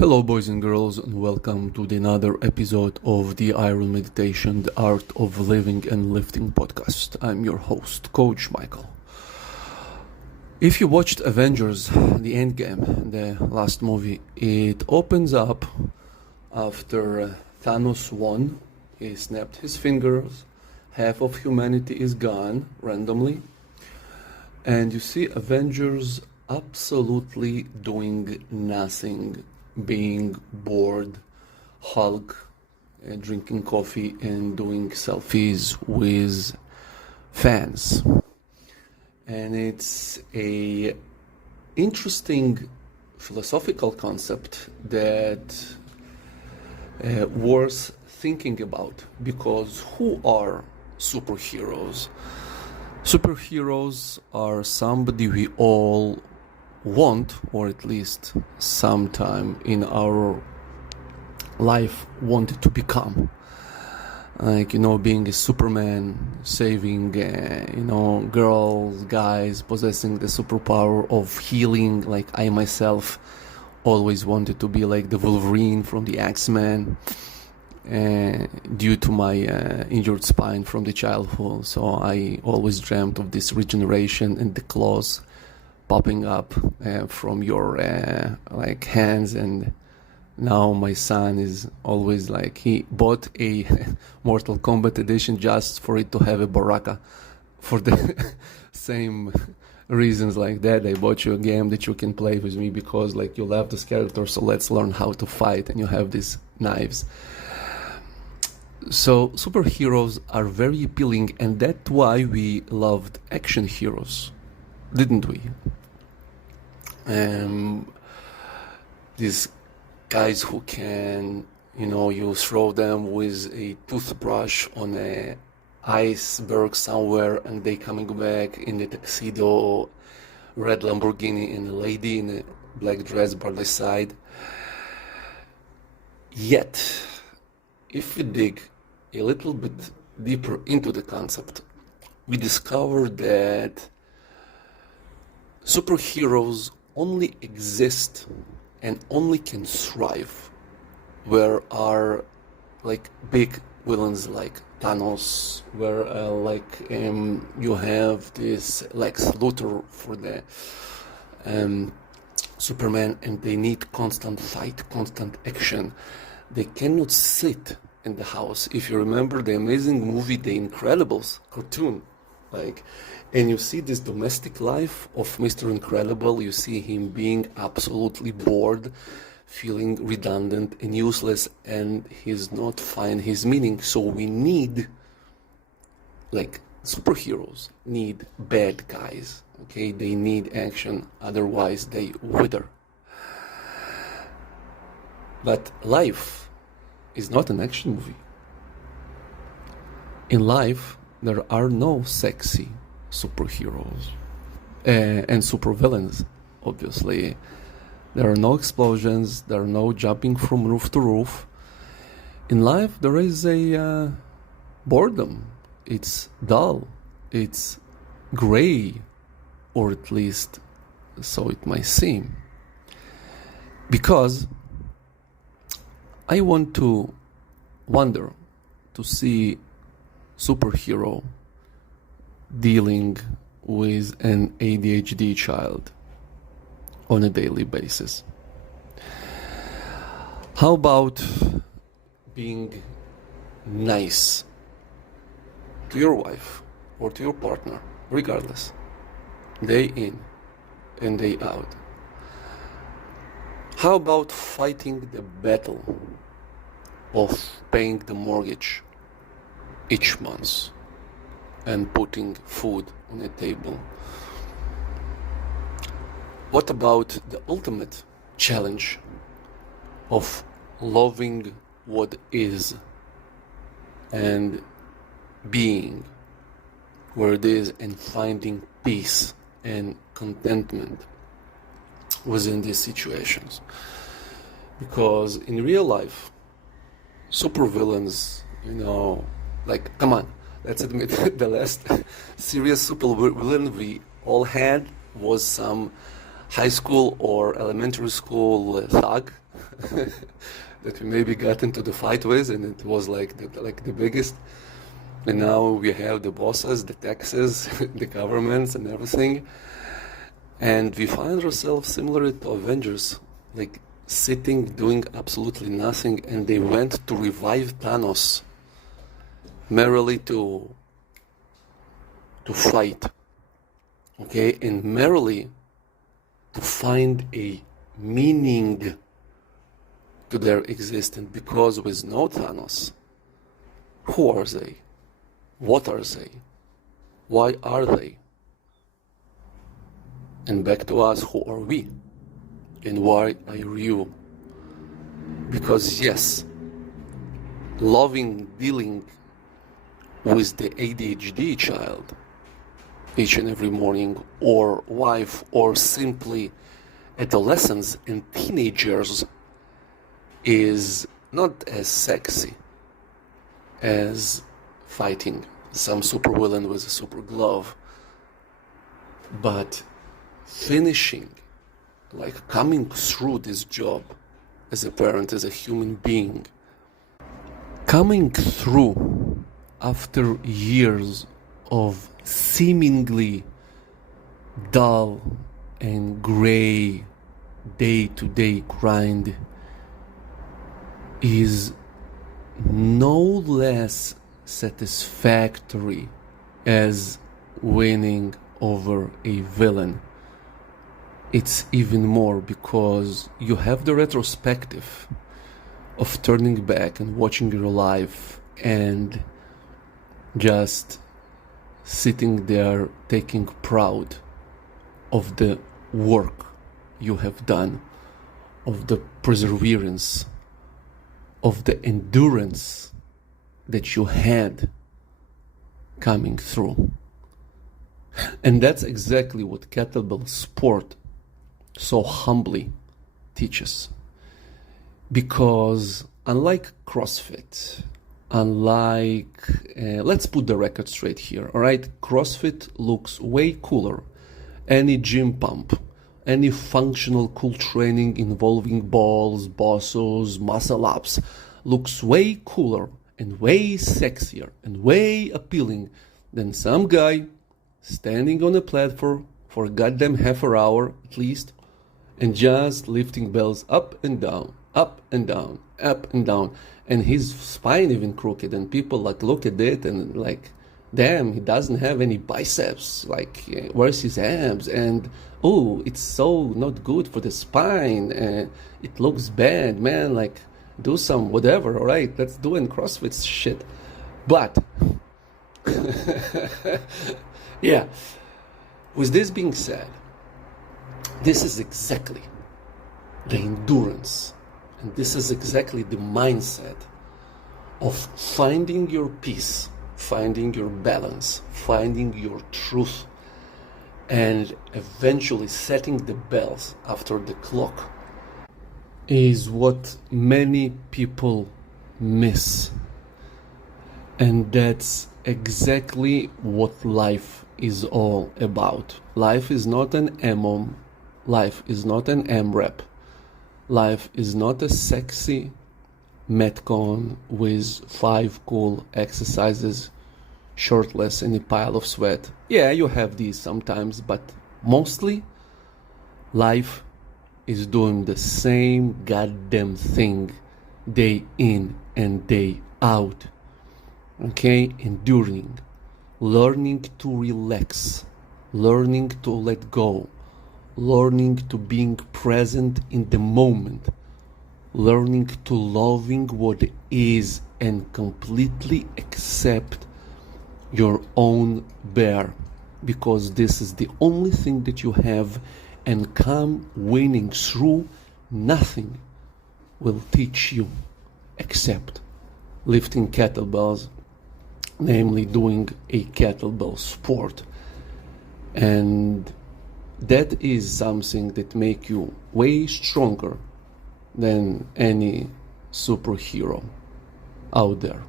Hello boys and girls, and welcome to another episode of the Iron Meditation, the Art of Living and Lifting podcast. I'm your host, Coach Michael. If you watched Avengers, the Endgame, the last movie, it opens up after Thanos won. He snapped his fingers, half of humanity is gone randomly, and you see Avengers absolutely doing nothing, being bored, Hulk drinking coffee and doing selfies with fans. And it's a interesting philosophical concept that worth thinking about, because who are superheroes? Superheroes are somebody we all want, or at least sometime in our life wanted to become. Like, being a Superman, saving, girls, guys, possessing the superpower of healing. Like I myself always wanted to be like the Wolverine from the X-Men, due to my injured spine from the childhood. So I always dreamt of this regeneration and the claws popping up from your hands. And now my son is always like, he bought a Mortal Kombat edition just for it to have a baraka, for the same reasons like that. I bought you a game that you can play with me because you love this character, so let's learn how to fight, and you have these knives. So superheroes are very appealing, and that's why we loved action heroes, didn't we? These guys who can, you throw them with a toothbrush on a iceberg somewhere, and they coming back in a tuxedo, red Lamborghini, and a lady in a black dress by the side. Yet, if we dig a little bit deeper into the concept, we discover that superheroes only exist and only can thrive where are big villains like Thanos, where you have this Lex Luthor for the Superman, and they need constant fight, constant action. They cannot sit in the house. If you remember the amazing movie The Incredibles cartoon, and you see this domestic life of Mr. Incredible, you see him being absolutely bored, feeling redundant and useless, and he's not finding his meaning. So we need, superheroes need bad guys, okay? They need action, otherwise they wither. But life is not an action movie. In life, there are no sexy superheroes and supervillains, obviously. There are no explosions, there are no jumping from roof to roof. In life, there is a boredom. It's dull, it's gray, or at least so it might seem. Because I want to wonder to see superhero dealing with an ADHD child on a daily basis. How about being nice to your wife or to your partner, regardless, day in and day out? How about fighting the battle of paying the mortgage each month and putting food on the table? What about the ultimate challenge of loving what is and being where it is and finding peace and contentment within these situations? Because in real life, supervillains, come on, let's admit the last serious supervillain we all had was some high school or elementary school thug that we maybe got into the fight with, and it was like the biggest. And now we have the bosses, the taxes, the governments, and everything. And we find ourselves similar to Avengers, like sitting, doing absolutely nothing, and they went to revive Thanos merely to fight, okay, and merely to find a meaning to their existence, because with no Thanos, who are they? What are they? Why are they? And back to us, who are we? And why are you? Because yes, loving dealing with the ADHD child each and every morning, or wife, or simply adolescents and teenagers is not as sexy as fighting some supervillain with a super glove, but finishing, like coming through this job as a parent, as a human being, coming through after years of seemingly dull and gray day-to-day grind is no less satisfactory as winning over a villain. It's even more, because you have the retrospective of turning back and watching your life and just sitting there taking proud of the work you have done, of the perseverance, of the endurance that you had coming through. And that's exactly what kettlebell sport so humbly teaches. Because unlike CrossFit, let's put the record straight here, all right? CrossFit looks way cooler. Any gym pump, any functional cool training involving balls, bosses, muscle ups looks way cooler and way sexier and way appealing than some guy standing on a platform for a goddamn half an hour at least and just lifting bells up and down, up and down, up and down, and his spine even crooked, and people like look at it and like, damn, he doesn't have any biceps, like where's his abs? And oh, it's so not good for the spine, it looks bad, man, like do some whatever, all right, let's do in CrossFit shit. But yeah, with this being said, this is exactly the endurance, and this is exactly the mindset of finding your peace, finding your balance, finding your truth, and eventually setting the bells after the clock is what many people miss. And that's exactly what life is all about. Life is not an MOM. Life is not an AMRAP. Life is not a sexy Metcon with 5 cool exercises, shirtless in a pile of sweat. Yeah, you have these sometimes, but mostly life is doing the same goddamn thing day in and day out. Okay? Enduring, learning to relax, learning to let go, learning to being present in the moment, learning to loving what is and completely accept your own bear, because this is the only thing that you have, and come winning through, nothing will teach you except lifting kettlebells, namely doing a kettlebell sport. And that is something that makes you way stronger than any superhero out there.